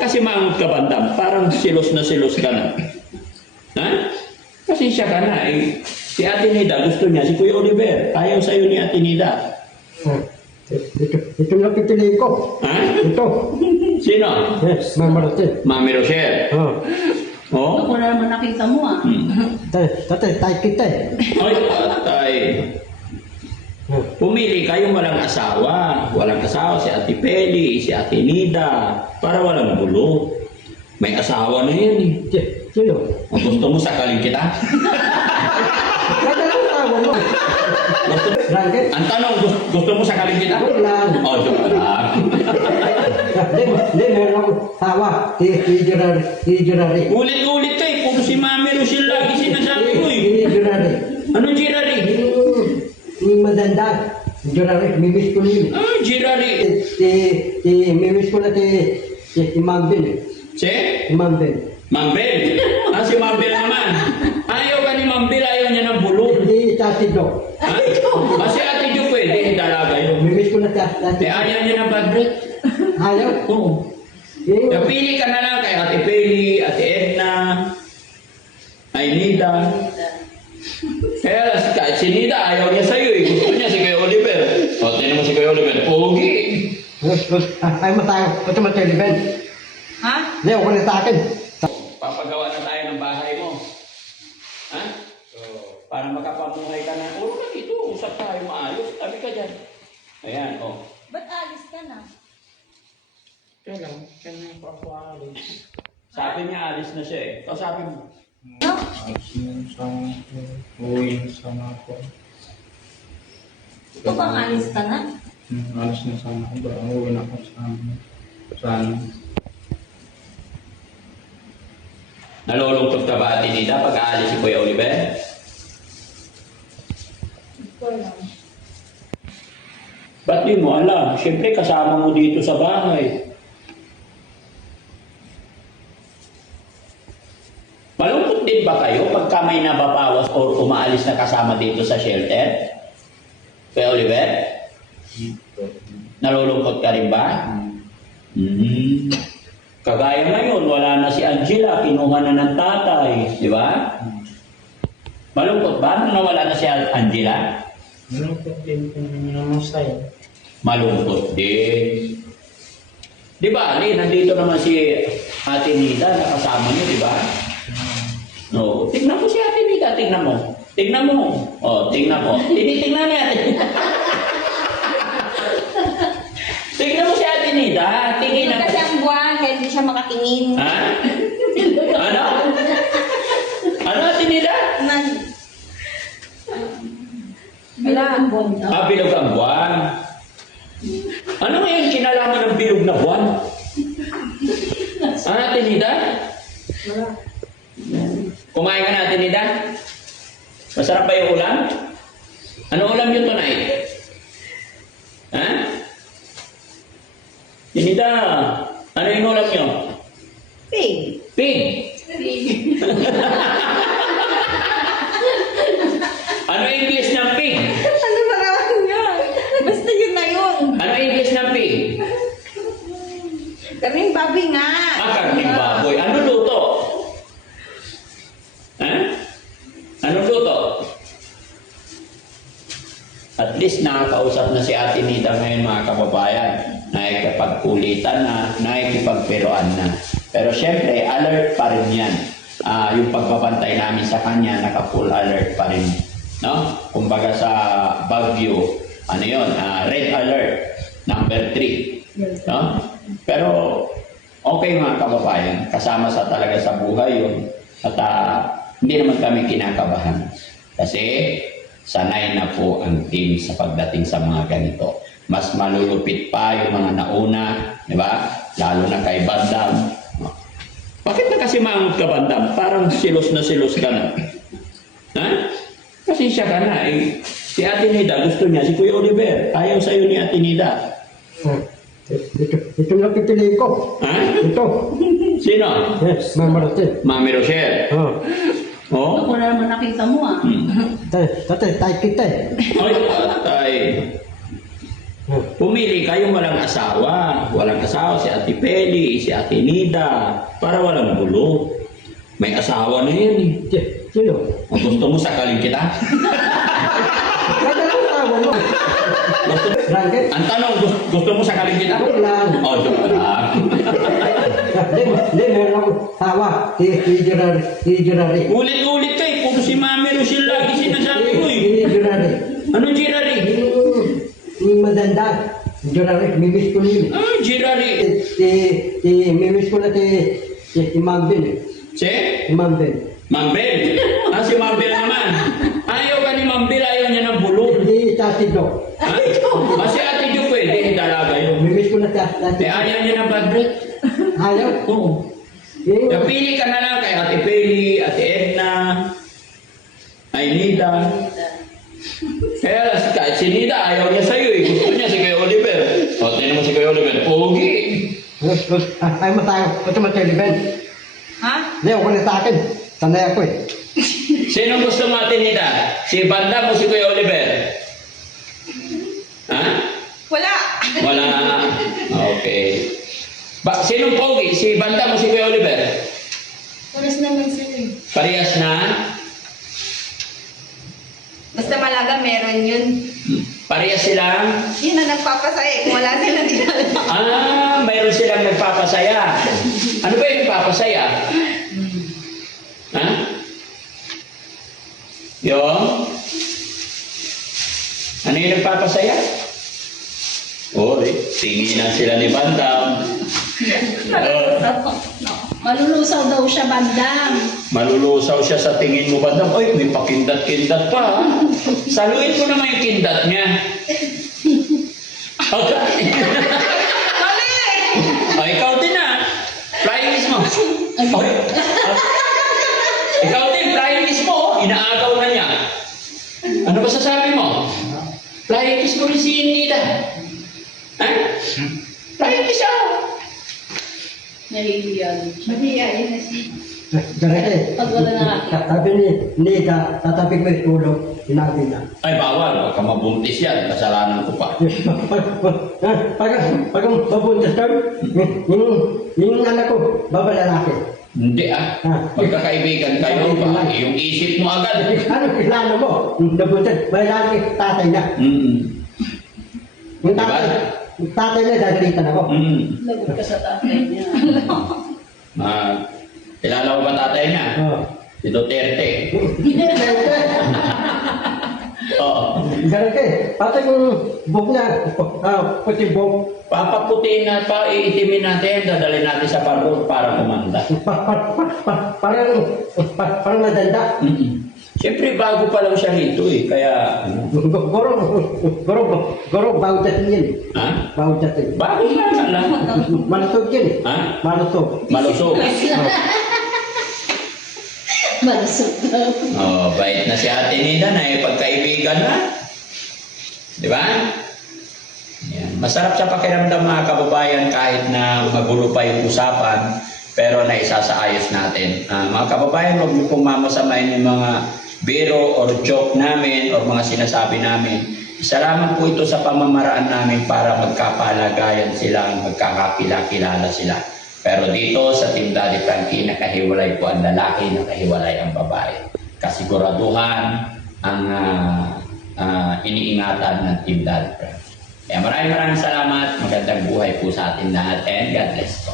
kasi mangot ka, bandam? Parang silos na silos ka na. Ha? Pasensya ka na. Eh, si Ate Nida gusto niya, si Kuya Oliver. Ayaw sa'yo ni Ate Nida. Ito lang pipiliin ko. Ha? Ito. Sino? Yes, Mama Rochelle. Mami Rochelle. Oh. Oh? Ako na naman nakita mo ah. Tatay, tayo kita eh. Ay, patay. Pumili kayong walang asawa. Walang asawa si Ate Peli, si Ate Nida. Para walang gulo. May asawa na yan eh. Sino? Ang gusto mo sakalin kita? Kaya ko tawa mo. Rangit? Ang tanong, gusto mo sakalin kita? Lang. Oh, joke lang. Hindi, meron ako tawa. Gerari. Ulit-ulit ka eh. Puro si Mami Rochelle lagi sinasabi ko eh. Gerari. Anong Girari? Yung madanda. Gerari, mimis ko niyo. Ah, Girari. Mimis ko na si Imam Ben. Si? Imam Ben. Mambel. Ah, si Mambel naman. Ayaw ka ni Mambel, ayaw niya ng bulo. Hindi, Tati Do. Ha? Ah, si Ate Jo pwede, talaga yun. Mimis ko na Tati. Eh, ayaw niya ng bad breath. Ayaw? Oo. Eh, Napili ka na lang kay Ate Peli, Ate Edna, ay Nida. Kaya si Nida ayaw niya sa'yo eh. Gusto niya si Kuya Oliver. O, tinan mo si Kuya Oliver. Pogi. Ay mo tayo. Ito mo tayo, Ben. Ha? Hindi, ako na sa akin. Papagawa na tayo ng bahay mo. Ha? Para makapamuhay ka na. O, dito, usap tayo maayos. Tabi ka dyan. Ayan, o. Ba't alis ka na? Kailan? Kailan pa ako alis? Sabi niya, alis na siya eh. Ito sabi mo. No? Alis na sama ko. Uwi na sama ko. Ito bang alis ka na? Alis na sama ko. Uwi na ako sana. Nalulungkot ka ba, Ate Nida, pag aalis si Kuya Oliver? Ito lang. Ba't di mo alam? Siyempre, kasama mo dito sa bahay. Malungkot din ba kayo pagka may nababawas o umaalis na kasama dito sa shelter? Kuya Oliver? Nalulungkot ka rin ba? Kagaya ngayon, wala na si Angela, kinuha na ng tatay, di ba? Malungkot ba nung nawala na si Angela? Malungkot din kung namasay. Malungkot din. Di ba, Ali, nandito naman si Ate Nida, nakasama niyo, di ba? No, tignan mo si Ate Nida, tignan mo. Tignan mo. Oh, tignan mo. Tinitingnan niya. Tignan mo si Ate Nida, tingin Hindi na. kasi ang buwan, kaya hindi siya makatingin. Ha? Ano? Ano, Ate Nida? Wala ang buwan. Ah, bilog ang buwan. Ano ngayon kinalaman ng bilog na buwan? Ano, Ate Nida? Wala. Kumain ka na, Ate Nida? Masarap ba yung ulam? Ano ulam yun tonight? Ha? Ate Nida, ano yung ulam nyo? Pig. Pig! Pig. Ano yung English ng pig? Ano ba naman yun? Basta yun na yun. Ano yung English ng pig? Kaming babi nga. Ah, karning baboy. Ano luto? Ha? Anong luto? At least nakakausap na si Ate Nida ngayon, mga kababayan. Nakikipagkulitan na, nakikipagperoan na. Pero syempre, alert pa rin yan. Yung pagbabantay namin sa kanya, naka-full alert pa rin. No? Kumbaga sa Baguio, ano yun? Red alert, number 3. No? Pero, okay mga kababayan, kasama sa talaga sa buhay yun. At hindi naman kami kinakabahan. Kasi, sanay na po ang team sa pagdating sa mga ganito. Mas malulupit pa yung mga nauna, di ba? Lalo na kay Bandam. Bakit na kasi mangot ka, Bandam? Parang silos na silos ka na. Ha? Pasensya ka na. Eh, si Ate Nida gusto niya, si Kuya Oliver. Ayaw sa'yo ni Ate Nida. Ito lang pipiliin ko. Ha? Ito. Sino? Yes, Mama Rochelle. Mami Rochelle. Oh. Oh? Ako na naman nakita mo ah. Tatay, tayo kita eh. Ay, patay. Pumili kayong walang asawa. Walang asawa si Ate Peli, si Ate Nida, para walang gulo. May asawa na yan eh. Sino? Ang gusto mo sakalin kita? Kaya lang tawa mo. Rangket? Ang tanong, gusto mo sakalin kita? Joke lang. Oh, joke lang. Hindi, meron ako tawa. Si Gerard. Ulit-ulit ka eh. Puro si Mami Rochelle lagi sinasabi mo eh. Si Gerard. Anong Girari? Yung madanda. Gerard, mimis ko nila. Ah, Girari. Mimis ko na si Mambin. Si? Si Mambin. Mambel. Ah, si Mambel naman. Ayaw ka ni Mambel, ayaw niya ng bulong. Hindi Tati Do. Ha? Ah, si Ate Jo pwede, talaga yun. Mimis ko na si Tati Eh, ayaw niya ng bad breath. Ayaw. Oo. Eh, Napili ka na lang kay Ate Peli, Ate Edna, Nida. Kaya kahit si Nida, ayaw niya sa'yo eh. Gusto niya si Kuya Oliver. O, tinan mo si Kuya Oliver. Pogi. Ay mo tayo. Ito mo tayo, Ben. Ha? Hindi, ako na sa akin. Sanay ako eh. Sino gusto mo Ate Nida? Si Banda mo si Kuya Oliver? Ha? Wala. Wala. Okay. Sinong pogi? Si Banda mo si Kuya Oliver? Pares naman sila eh. Parehas na? Basta malaga meron yun. Parehas silang? Yun na nagpapasaya. Kung wala sila, di na alam. Ah, mayroon silang nagpapasaya. Ano ba yung nagpapasaya? Ha? Yung? Ano yung nagpapasaya? Oh, tinginan sila ni Bandam. Malulusaw daw siya, bandang. Malulusaw siya sa tingin mo, Bandam. Ay, may pakindat-kindat pa. Ha? Saluin ko naman yung kindat niya. Okay. Oh, ikaw din ah. Flying kiss mo. Okay. Ikaw din, flying kiss mo. Inaagaw na niya. Ano ba sasabi mo? Flying kiss mo rin si Nida. Ha? Flying kiss ako. Nahihiyan. Mahihayin na siya. Direct Pag wala nakakita. Sabi ni Nita, tatabi ko yung tulog. Sinabi na. Ay, bawal. Huwag ka mabuntis yan. Kasalanan ko pa. Pag mabuntas ka, yung anak ko, babalalaki. Hindi ah. Magkakaibigan kayo ba? Yung isip mo agad. Ano, kilala mo? Nabuntas, balalaki, tatay na. Yung tatay na, dagalitan ako. Lagot ka sa tatay niya. Kilala ko ba tatay niya? Si Duterte. Oo. Ganun ka eh. Patay yung buhok niya, puti buhok. Papaputiin na pa, iitimin natin, dadalhin natin sa parkour para kumanda. Parang madanda. Siyempre, bago pa lang siya rito eh, kaya... Goro, bago dating yan eh. Ha? Bago dating. Bago pa lang. Malusog yan eh. Ha? Malusog. Malusog. Malusog daw. Oh, bait na si Ate Nida na eh, pagkaibigan na. Di ba? Yan. Masarap sa pakiramdam mga kababayan kahit na magulo pa yung usapan, pero naisasaayos natin. Mga kababayan, huwag niyo pong mamasamain yung mga biro or joke namin or mga sinasabi namin. Salamat po ito sa pamamaraan namin para magkapalagayan sila, magkakakilala sila. Pero dito sa Team Daddy Frankie, nakahiwalay po ang lalaki, nakahiwalay ang babae. Kasiguraduhan ang iniingatan ng Team Daddy Frankie. Kaya maraming salamat. Magandang buhay po sa atin lahat and God bless po.